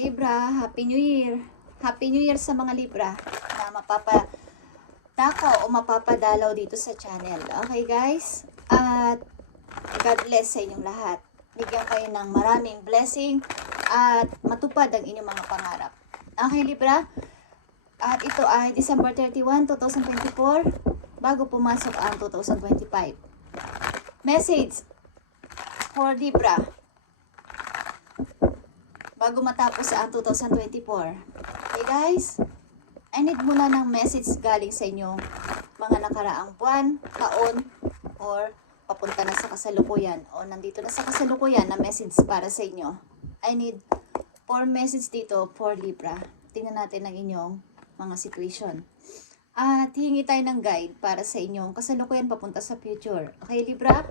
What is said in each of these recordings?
Libra, Happy New Year. Happy New Year sa mga Libra na mapapadakaw o mapapadalaw dito sa channel. Okay guys? At God bless sa inyong lahat. Bigyan kayo ng maraming blessing at matupad ang inyong mga pangarap. Okay Libra? At ito ay December 31, 2024 bago pumasok ang 2025. Message for Libra bago matapos ang 2024. Okay guys, I need muna ng message galing sa inyong mga nakaraang buwan, taon, or papunta na sa kasalukuyan o nandito na sa kasalukuyan na message para sa inyo. I need 4 message dito for Libra. Tingnan natin ang inyong mga situation. At hingi tayo ng guide para sa inyong kasalukuyan papunta sa future. Okay Libra?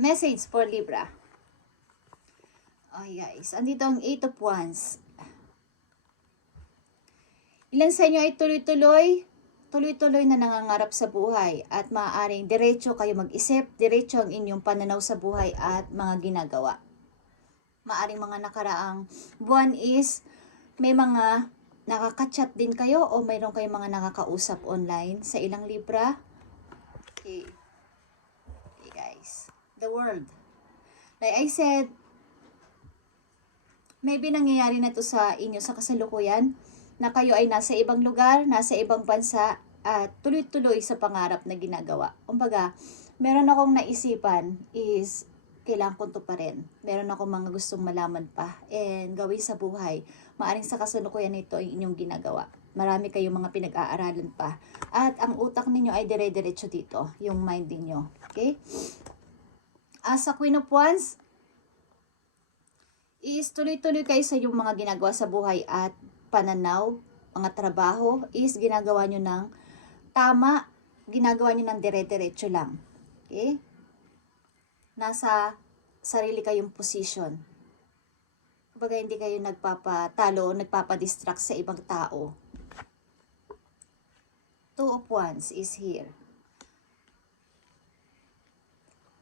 Message for Libra. Okay guys, andito ang 8 of Wands. Ilan sa inyo ay tuloy-tuloy na nangangarap sa buhay at maaaring diretso kayo mag-isip, diretso ang inyong pananaw sa buhay at mga ginagawa. Maaaring mga nakaraang buwan is may mga nakaka-chat din kayo o mayroon kayong mga nakakausap online sa ilang Libra. Okay. Okay guys, the world. Like I said, maybe nangyayari na to sa inyo sa kasalukuyan na kayo ay nasa ibang lugar, nasa ibang bansa at tuloy-tuloy sa pangarap na ginagawa. Kumbaga, meron akong naisipan is kailangan ko to pa rin. Meron akong mga gustong malaman pa and gawin sa buhay. Maaring sa kasalukuyan nito ay inyong ginagawa. Marami kayong mga pinag-aaralan pa. At ang utak ninyo ay dire-diretso dito, yung mind ninyo. Okay? As a Queen of Wands, is tuloy-tuloy kayo sa yung mga ginagawa sa buhay at pananaw, mga trabaho, is ginagawa nyo ng tama, ginagawa nyo ng dire-diretso lang. Okay? Nasa sarili kayong position. Kumbaga hindi kayo nagpapatalo o nagpapadistract sa ibang tao. 2 of Wands is here.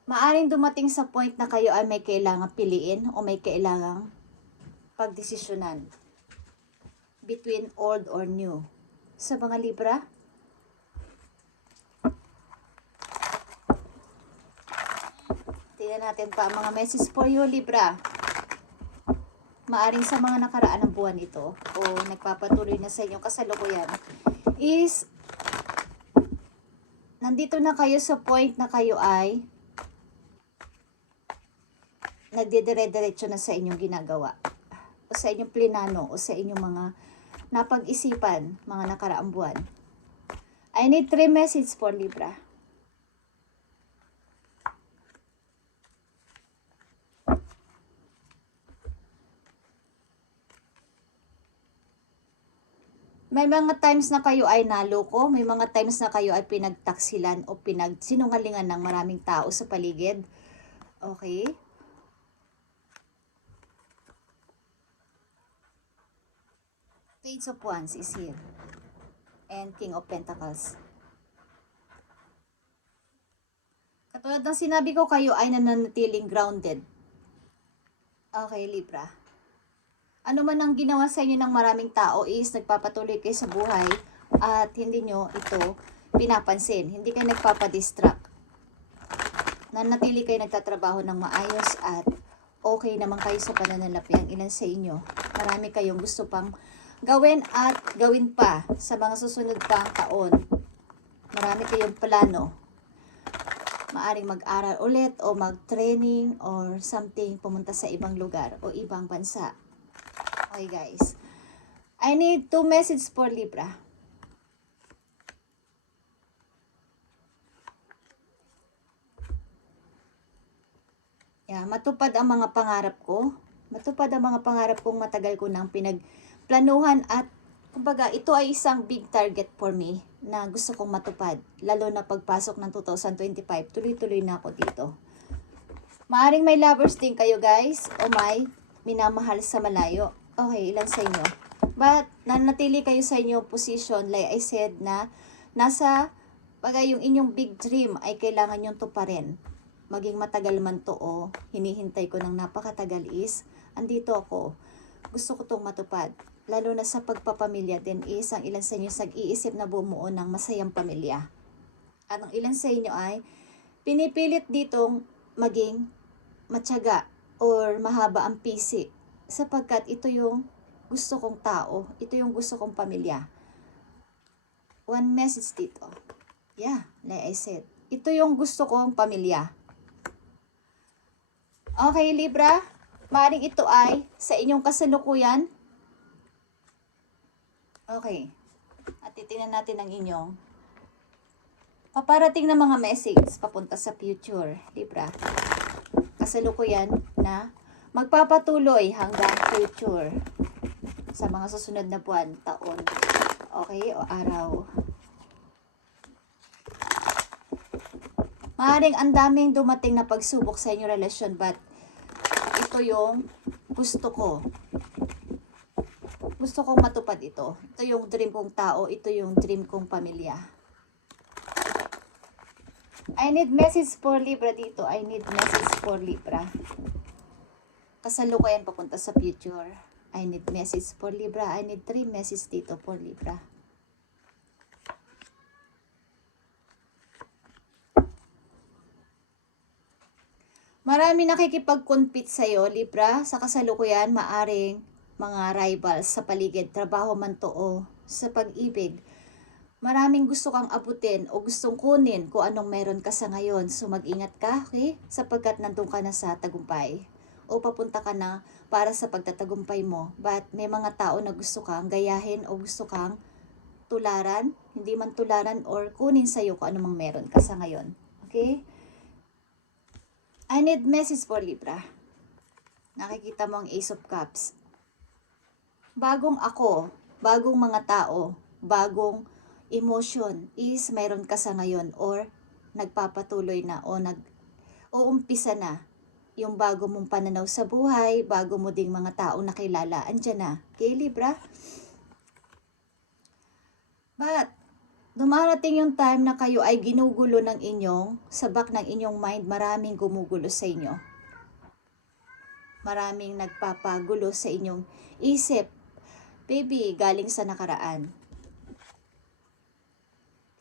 Maaring dumating sa point na kayo ay may kailangang piliin o may kailangang pagdesisyonan between old or new. Sa mga Libra, tingnan natin pa ang mga message for you, Libra. Maaring sa mga nakaraan ng buwan ito o nagpapatuloy na sa inyong kasalukuyan is nandito na kayo sa point na kayo ay nagdidire-diretso na sa inyong ginagawa o sa inyong plinano o sa inyong mga napag-isipan mga nakaraang buwan. I need 3 message for Libra. May mga times na kayo ay naloko, may mga times na kayo ay pinagtaksilan o pinagsinungalingan ng maraming tao sa paligid. Okay? Page of Wands is here. And King of Pentacles. Katulad ng sinabi ko, kayo ay nananatiling grounded. Okay, Libra. Ano man ang ginawa sa inyo ng maraming tao is nagpapatuloy kayo sa buhay at hindi nyo ito pinapansin. Hindi kayo nagpapadistract. Nanatili kayo nagtatrabaho ng maayos at okay naman kayo sa pananalapi. Ang ilan sa inyo, marami kayong gusto pang gawin at gawin pa sa mga susunod pang taon. Marami kayong plano. Maaring mag-aral ulit o mag-training or something, pumunta sa ibang lugar o ibang bansa. Okay guys. I need 2 messages for Libra. Yeah, matupad ang mga pangarap ko. Matupad ang mga pangarap kong matagal ko nang pinagplanuhan at kumbaga ito ay isang big target for me na gusto kong matupad. Lalo na pagpasok ng 2025, tuloy-tuloy na ako dito. Maaring may lovers din kayo guys o may minamahal sa malayo. Okay, ilan sa inyo? But nanatili kayo sa inyong position like I said na nasa bagay yung inyong big dream ay kailangan yung tuparin. maging matagal man to o hinihintay ko ng napakatagal is, andito ako. Gusto ko tong matupad. Lalo na sa pagpapamilya din is, ang ilan sa inyo nag-iisip na bumuo ng masayang pamilya. At ang ilan sa inyo ay pinipilit ditong maging matyaga or mahaba ang pisi sapagkat ito yung gusto kong tao, ito yung gusto kong pamilya. One message dito. Yeah, like I said, ito yung gusto kong pamilya. Okay, Libra, maaaring ito ay sa inyong kasalukuyan. Okay, at titingnan natin ang inyong paparating na mga message papunta sa future, Libra. Kasalukuyan na magpapatuloy hanggang future sa mga susunod na buwan, taon, okay, o araw. Maaaring ang daming dumating na pagsubok sa inyong relasyon, but ito yung gusto ko. Gusto kong matupad ito. Ito yung dream kong tao, ito yung dream kong pamilya. I need message for Libra dito. I need message for Libra. Kasalukuyan papunta sa future. I need message for Libra. I need 3 message dito for Libra. Marami nakikipag-compete sa'yo, Libra. Sa kasalukuyan, maaring mga rivals sa paligid, trabaho man to o sa pag-ibig. Maraming gusto kang abutin o gustong kunin kung anong meron ka sa ngayon. So mag-ingat ka, okay? Sapagkat nandun ka na sa tagumpay. O papunta ka na para sa pagtatagumpay mo. But may mga tao na gusto kang gayahin o gusto kang tularan. Hindi man tularan or kunin sa'yo kung anong meron ka sa ngayon. Okay? I need message for Libra. Nakikita mo ang Ace of Cups. Bagong ako, bagong mga tao, bagong emotion is mayroon ka sa ngayon or nagpapatuloy na o uumpisa na yung bago mong pananaw sa buhay, bago mo ding mga tao nakilala, andyan na. Okay, Libra? But, dumarating yung time na kayo ay ginugulo ng inyong, sa back ng inyong mind, maraming gumugulo sa inyo. Maraming nagpapagulo sa inyong isip. Baby, galing sa nakaraan.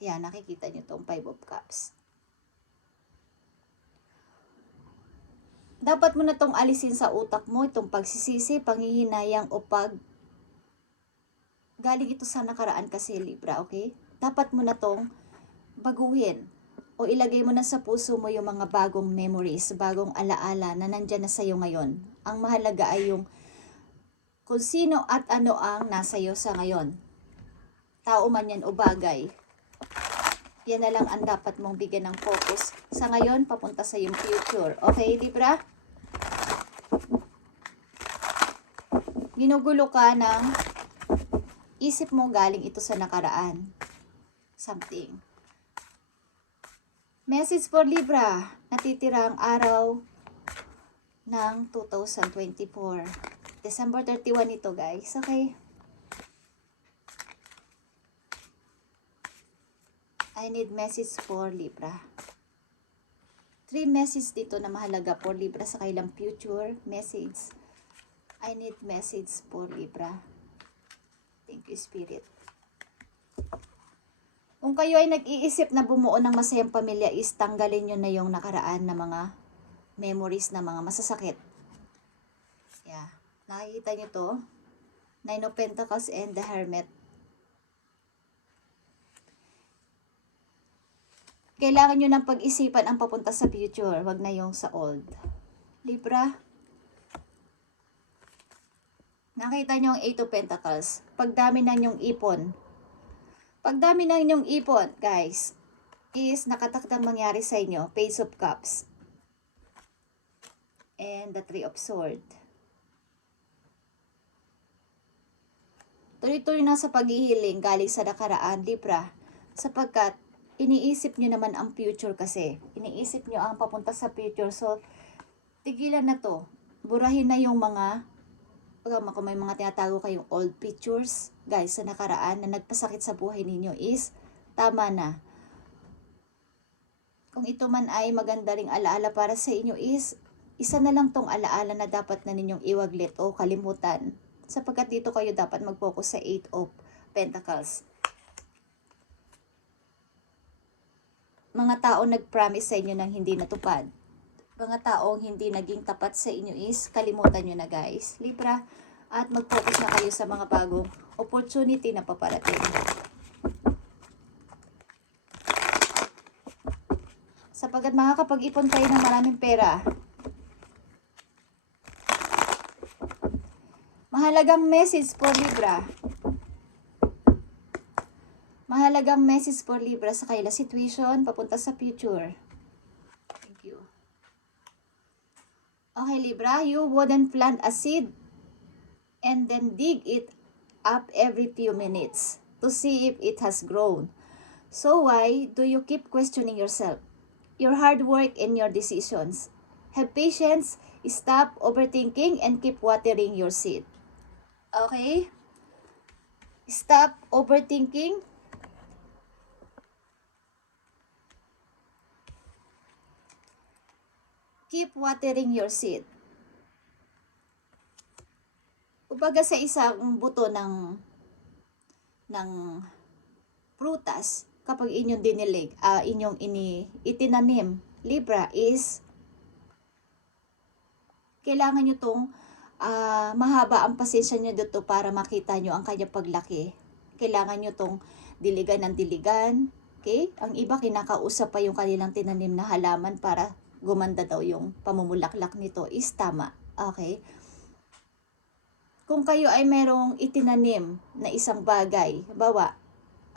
Yan, nakikita nyo itong 5 of Cups. Dapat mo na itong alisin sa utak mo, itong pagsisisi, panghihinayang o galing ito sa nakaraan kasi, Libra, okay? Dapat mo na itong baguhin o ilagay mo na sa puso mo yung mga bagong memories, bagong alaala na nandyan na sa'yo ngayon. Ang mahalaga ay yung kung sino at ano ang nasa iyo sa ngayon. Tao man yan o bagay. Yan na lang ang dapat mong bigyan ng focus sa ngayon, papunta sa yung future. Okay, Libra? Ginugulo ka ng isip mo, galing ito sa nakaraan. Something. Message for Libra. Natitirang araw ng 2024. December 31 ito, guys. Okay? I need message for Libra. 3 message dito na mahalaga for Libra sa kailang future message. I need message for Libra. Thank you, Spirit. Kung kayo ay nag-iisip na bumuo ng masayang pamilya is tanggalin nyo na yung nakaraan na mga memories na mga masasakit. Yeah. Nakikita nyo to? 9 of Pentacles and the Hermit. Kailangan nyo ng pag-isipan ang papunta sa future. Wag na yung sa old. Libra. Nakita nyo ang 8 of Pentacles. Pagdami ng inyong ipon. Pagdami ng inyong ipon, guys, is nakatakdang mangyari sa inyo. Page of Cups. And the 3 of Swords. Tuloy-tuloy na sa paghihiling galing sa nakaraan, Libra. Sapagkat iniisip nyo naman ang future kasi. Iniisip nyo ang papunta sa future. So, tigilan na to. Burahin na yung mga, kung may mga tinatago kayong old pictures, guys, sa nakaraan na nagpasakit sa buhay ninyo is, tama na. Kung ito man ay maganda ring alaala para sa inyo is, isa na lang tong alaala na dapat na ninyong iwaglit o kalimutan. Sapagkat dito kayo dapat mag-focus sa 8 of Pentacles. Mga taong nag-promise sa inyo ng hindi natupad. Mga taong hindi naging tapat sa inyo is, kalimutan nyo na guys. Libra, at mag-focus na kayo sa mga bagong opportunity na paparating. Sapagkat makakapag-ipon kayo ng maraming pera. Mahalagang message for Libra. Mahalagang message for Libra sa kaila situation papunta sa future. Thank you. Okay Libra, you wouldn't plant a seed and then dig it up every few minutes to see if it has grown. So why do you keep questioning yourself, your hard work and your decisions? Have patience, stop overthinking, and keep watering your seed. Okay? Stop overthinking. Keep watering your seed. Kumbaga sa isang buto ng prutas, kapag inyong dinilig, inyong itinanim, Libra, is kailangan nyo tong mahaba ang pasensya nyo dito para makita nyo ang kanyang paglaki. Kailangan nyo tong diligan ng diligan. Okay? Ang iba kinakausap pa yung kanilang tinanim na halaman para gumanda daw yung pamumulaklak nito, is tama. Okay? Kung kayo ay merong itinanim na isang bagay, bawa,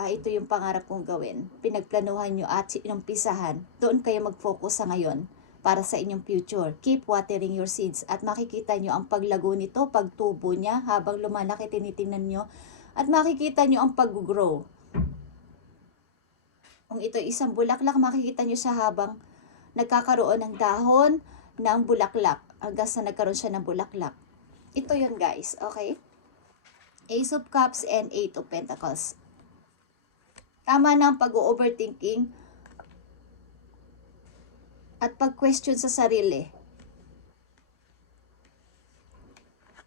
ito yung pangarap kong gawin, pinagplanuhan nyo at inumpisahan, doon kayo mag-focus sa ngayon para sa inyong future. Keep watering your seeds at makikita nyo ang paglago nito, pagtubo niya, habang lumalaki tinitingnan nyo, at makikita nyo ang pag-grow. Kung ito isang bulaklak, makikita nyo siya habang nagkakaroon ng dahon ng bulaklak, hanggang sa nagkaroon siya ng bulaklak. Ito yun guys, okay? Ace of Cups and 8 of Pentacles. Tama na ang pag-overthinking at pag-question sa sarili.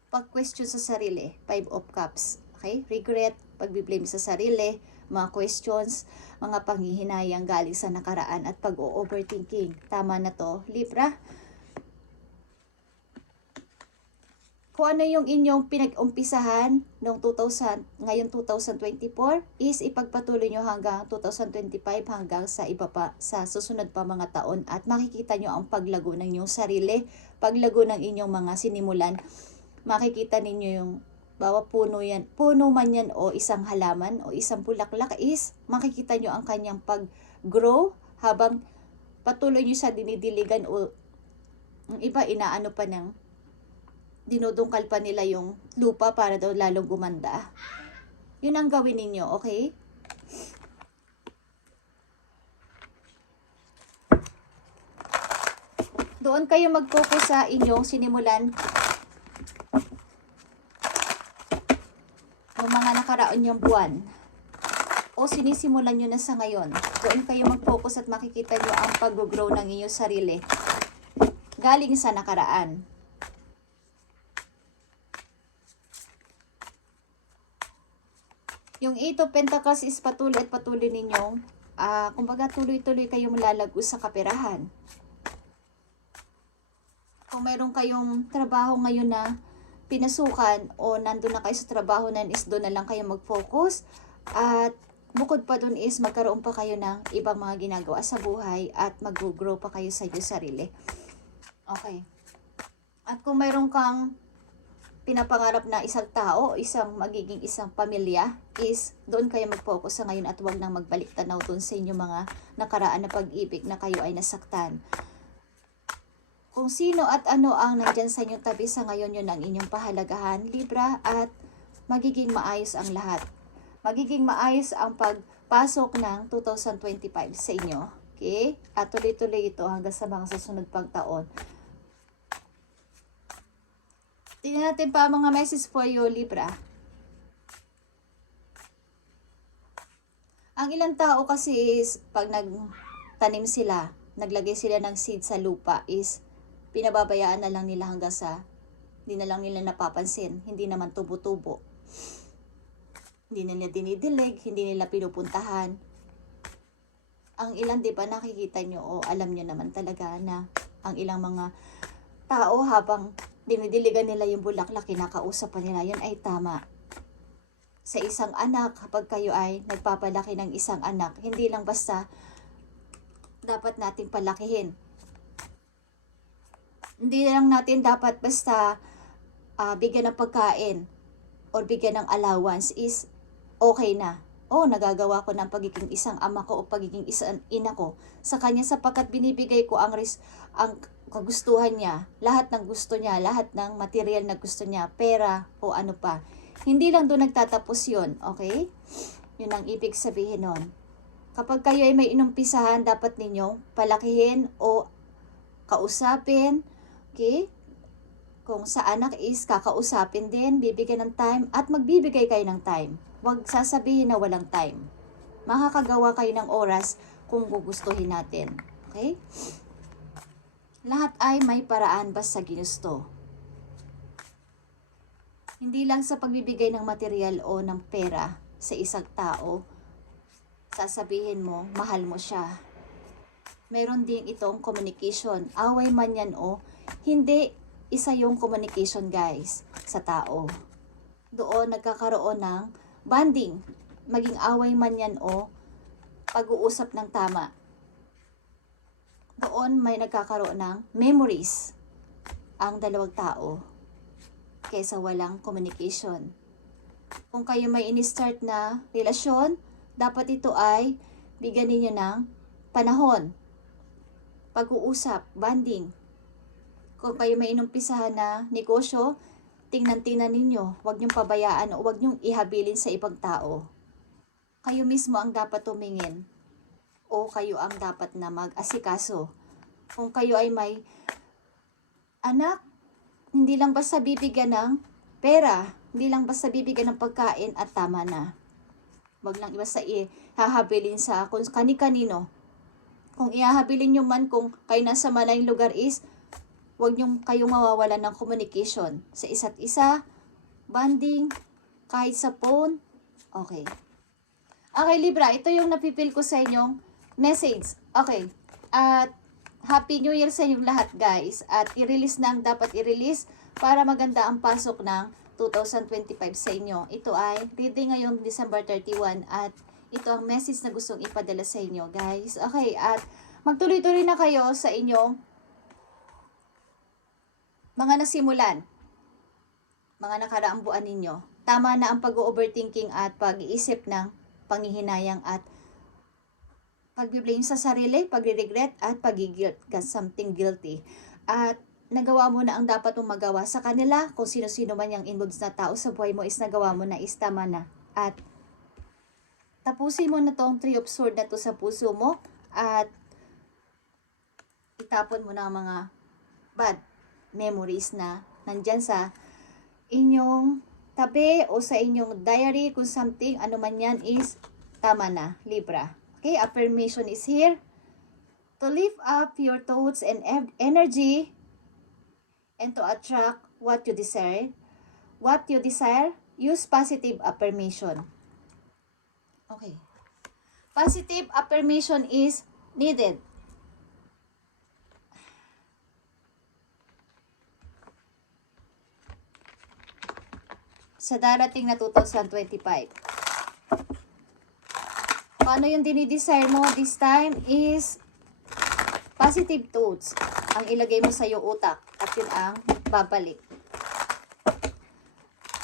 Pag-question sa sarili, 5 of Cups. Okay? Regret, pag-blame sa sarili, mga questions, mga panghihinayang galing sa nakaraan at pag-overthinking. Tama na to, Libra. Kung ano yung inyong pinag-umpisahan noong ngayon 2024 is ipagpatuloy nyo hanggang 2025, hanggang sa iba pa, sa susunod pa mga taon, at makikita nyo ang paglago ng inyong sarili, paglago ng inyong mga sinimulan. Makikita ninyo yung bawa puno man yan o isang halaman o isang bulaklak, is makikita nyo ang kanyang pag-grow habang patuloy nyo sa dinidiligan, o ang iba inaano pa ng dinudungkal pa nila yung lupa para daw lalong gumanda. Yun ang gawin ninyo, okay? Doon kayo mag-focus sa inyong sinimulan ng mga nakaraon yung buwan o sinisimulan nyo na sa ngayon. Doon kayo mag-focus at makikita nyo ang pag-grow ng inyong sarili galing sa nakaraan. Yung 8 of Pentacles is patuloy at patuloy ninyong, kumbaga tuloy-tuloy kayong malalago sa kaperahan. Kung mayroon kayong trabaho ngayon na pinasukan o nandun na kayo sa trabaho na is doon na lang kayo mag-focus. At bukod pa doon is magkaroon pa kayo ng ibang mga ginagawa sa buhay at mag-grow pa kayo sa inyong sarili. Okay. At kung mayroon kang pinapangarap na isang tao, magiging isang pamilya, is doon kayo mag-focus sa ngayon at huwag nang magbalik tanaw doon sa inyong mga nakaraan na pag-ibig na kayo ay nasaktan. Kung sino at ano ang nandyan sa inyong tabi sa ngayon, yun ang inyong pahalagahan, Libra, at magiging maayos ang lahat. Magiging maayos ang pagpasok ng 2025 sa inyo. Okay? At tuloy-tuloy ito hanggang sa mga susunod pang taon. Tingnan natin pa mga message for you, Libra. Ang ilang tao kasi is, pag nagtanim sila, naglagay sila ng seed sa lupa is pinababayaan na lang nila hanggang sa hindi na lang nila napapansin, hindi naman tubo-tubo. Hindi nila dinidilig, hindi nila pinupuntahan. Ang ilan, di ba, nakikita nyo o alam nyo naman talaga na ang ilang mga tao habang dinidiligan nila yung bulaklak, kinakausap pa nila, yun ay tama. Sa isang anak, kapag kayo ay nagpapalaki ng isang anak, hindi lang basta dapat nating palakihin. Hindi lang natin dapat basta bigyan ng pagkain or bigyan ng allowance is okay na. Nagagawa ko ng pagiging isang ama ko o pagiging isang ina ko sa kanya sapagkat binibigay ko ang kagustuhan niya, lahat ng gusto niya, lahat ng material na gusto niya, pera o ano pa. Hindi lang doon nagtatapos yun, okay? Yun ang ibig sabihin nun. Kapag kayo ay may inumpisahan, dapat ninyong palakihin o kausapin, okay? Kung sa anak is kakausapin din, bibigyan ng time at magbibigay kayo ng time. Huwag sasabihin na walang time. Makakagawa kayo ng oras kung gugustuhin natin, okay? Lahat ay may paraan basta ginusto. Hindi lang sa pagbibigay ng material o ng pera sa isang tao, sasabihin mo, mahal mo siya. Meron din itong communication. Away man yan o hindi, isa yung communication guys sa tao. Doon nagkakaroon ng bonding. Maging away man yan o pag-uusap ng tama. Doon may nagkakaroon ng memories ang dalawang tao kaysa walang communication. Kung kayo may ini-start na relasyon, dapat ito ay bigyan ninyo ng panahon, pag-uusap, bonding. Kung kayo may inumpisahan na negosyo, tingnan-tingnan ninyo, huwag niyong pabayaan o huwag niyong ihabilin sa ibang tao. Kayo mismo ang dapat tumingin o kayo ang dapat na mag-asikaso. Kung kayo ay may anak, hindi lang basta bibigyan ng pera, hindi lang basta bibigyan ng pagkain at tama na. Wag lang basta ihahabilin sa kung kani-kanino. Kung ihahabilin nyo man kung kayo nasa malayong lugar is, wag nyo kayong mawawalan ng communication sa isa't isa, bonding, kahit sa phone. Okay. Okay, Libra, ito yung napipil ko sa inyong message. Okay. At Happy New Year sa inyong lahat guys. At i-release na ang dapat i-release para maganda ang pasok ng 2025 sa inyo. Ito ay reading ngayong December 31 at ito ang message na gustong ipadala sa inyo guys. Okay, at magtuloy-tuloy na kayo sa inyong mga nasimulan, mga nakaraang buwan ninyo. Tama na ang pag-overthinking at pag-iisip ng panghihinayang at pag-blame sa sarili, pag-regret at pag-guilt, something guilty. At nagawa mo na ang dapat mong magawa sa kanila, kung sino-sino man yung involved na tao sa buhay mo is nagawa mo na, is tama na. At tapusin mo na tong 3 of Swords na to sa puso mo at itapon mo na ang mga bad memories na nandyan sa inyong tabi o sa inyong diary, kung something, ano man yan is tama na, Libra. Okay, affirmation is here. To lift up your thoughts and energy and to attract what you desire. What you desire, use positive affirmation. Okay. Positive affirmation is needed. Sa darating na 2025. Paano yung dinidesire mo this time is positive thoughts ang ilagay mo sa iyong utak at yun ang babalik.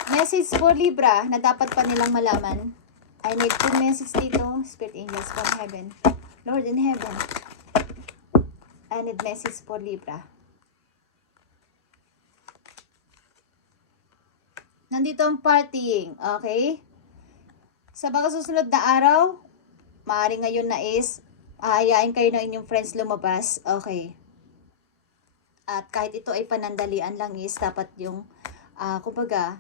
Message for Libra na dapat pa nilang malaman. I need 2 message dito. Spirit angels from heaven. Lord in heaven. I need message for Libra. Nandito ang partying. Okay? Sa mga susunod na araw, maaaring ngayon na is, aayain kayo ng inyong friends lumabas. Okay. At kahit ito ay panandalian lang is, dapat yung, kumbaga,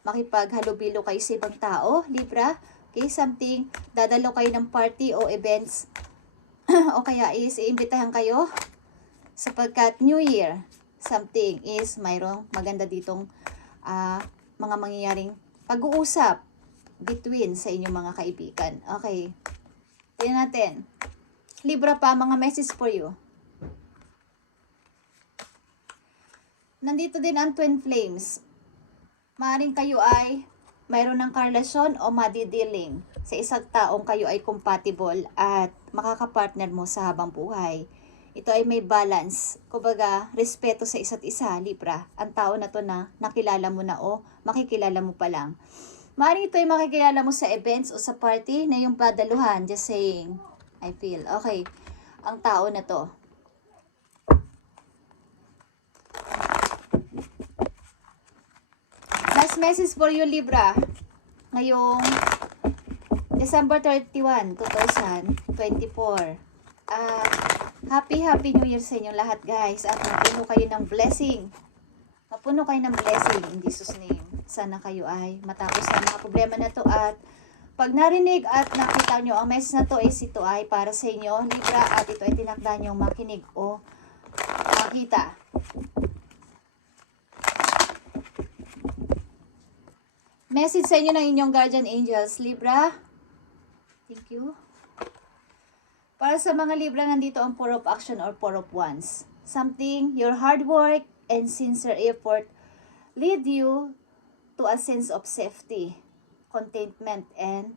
makipaghalubilo kayo sa ibang tao, Libra. Okay, something, dadalo kayo ng party o events o kaya is iimbitahan kayo sapagkat New Year something is mayroong maganda ditong mga mangyayaring pag-uusap between sa inyong mga kaibigan. Okay. Tingnan natin. Libra pa, mga message for you. Nandito din ang twin flames. Maaring kayo ay mayroon ng karelasyon o madidealing sa isang taong kayo ay compatible at makakapartner mo sa habang buhay. Ito ay may balance. Kumbaga, respeto sa isa't isa, Libra. Ang tao na to na nakilala mo na o makikilala mo pa lang. Maaaring ito ay makikilala mo sa events o sa party na yung padaluhan. Just saying. I feel. Okay. Ang tao na to. Last message for you, Libra. Ngayong December 31, 2024. Happy New Year sa inyo lahat, guys. At mapuno kayo ng blessing. Mapuno kayo ng blessing in Jesus' name. Sana kayo ay matapos sa mga problema na to. At pag narinig at nakita nyo, ang message na to is ito ay para sa inyo, Libra. At ito ay tinakda nyo makinig o makita. Message sa inyo ng inyong guardian angels, Libra. Thank you. Para sa mga Libra, nandito ang 4 of action or 4 of wands. Something, your hard work and sincere effort lead you to a sense of safety, contentment, and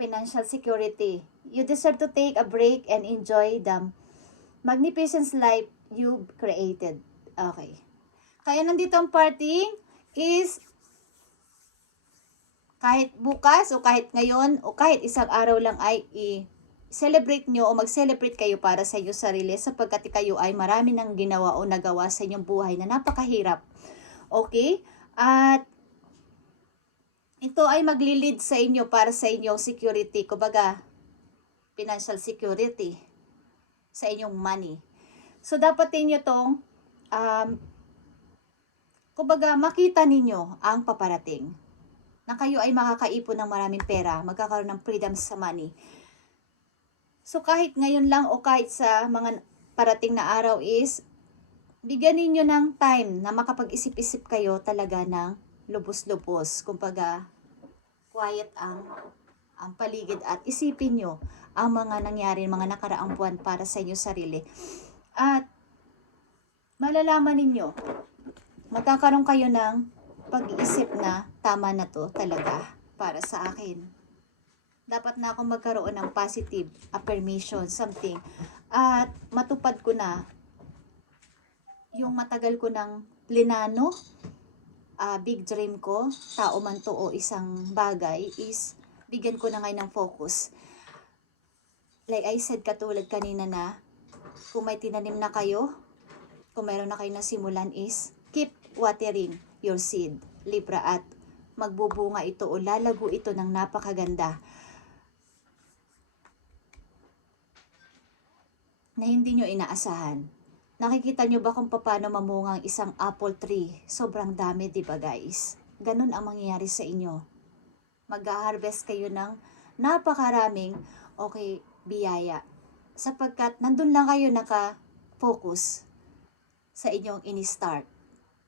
financial security. You deserve to take a break and enjoy the magnificent life you've created. Okay. Kaya nandito ang parting is kahit bukas o kahit ngayon o kahit isang araw lang ay celebrate nyo o mag-celebrate kayo para sa inyong sarili sapagkat kayo ay marami nang ginawa o nagawa sa inyong buhay na napakahirap. Okay? At ito ay magli-lead sa inyo para sa inyong security, kumbaga financial security sa inyong money. So dapat ninyo tong kumbaga makita ninyo ang paparating na kayo ay makakaipon ng maraming pera, magkakaroon ng freedom sa money. So kahit ngayon lang o kahit sa mga parating na araw is, bigyan ninyo ng time na makapag-isip-isip kayo talaga ng lubos-lubos. Kumbaga, quiet ang paligid at isipin nyo ang mga nangyari, mga nakaraang buwan para sa inyo sarili. At malalaman ninyo, magkakaroon kayo ng pag-iisip na tama na to talaga para sa akin. Dapat na akong magkaroon ng positive affirmation, something. At matupad ko na yung matagal ko ng plinano, big dream ko, tao man to o isang bagay, is bigyan ko na ngayon ng focus. Like I said katulad kanina na, kung may tinanim na kayo, kung meron na kayo nasimulan is, keep watering your seed, Libra, at magbubunga ito o lalago ito ng napakaganda. Na hindi nyo inaasahan. Nakikita nyo ba kung paano mamunga ang isang apple tree? Sobrang dami, di ba guys? Ganun ang mangyayari sa inyo. Mag-harvest kayo ng napakaraming biyaya. Sapagkat nandun lang kayo naka-focus sa inyong ini-start.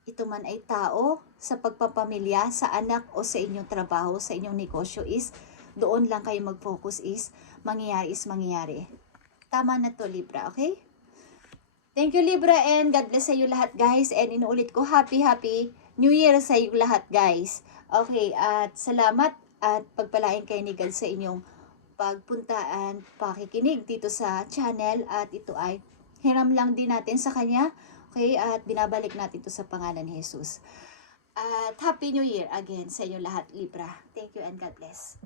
Ito man ay tao, sa pagpapamilya, sa anak o sa inyong trabaho, sa inyong negosyo is, doon lang kayo mag-focus is mangyayari. Tama na to, Libra, okay? Thank you, Libra, and God bless sa iyo lahat, guys. And inuulit ko, happy New Year sa iyo lahat, guys. Okay, at salamat at pagpalain kayo ni God sa inyong pagpuntaan, pakikinig dito sa channel. At ito ay hiram lang din natin sa Kanya. Okay, at binabalik natin ito sa pangalan ni Jesus. At Happy New Year again sa inyo lahat, Libra. Thank you and God bless.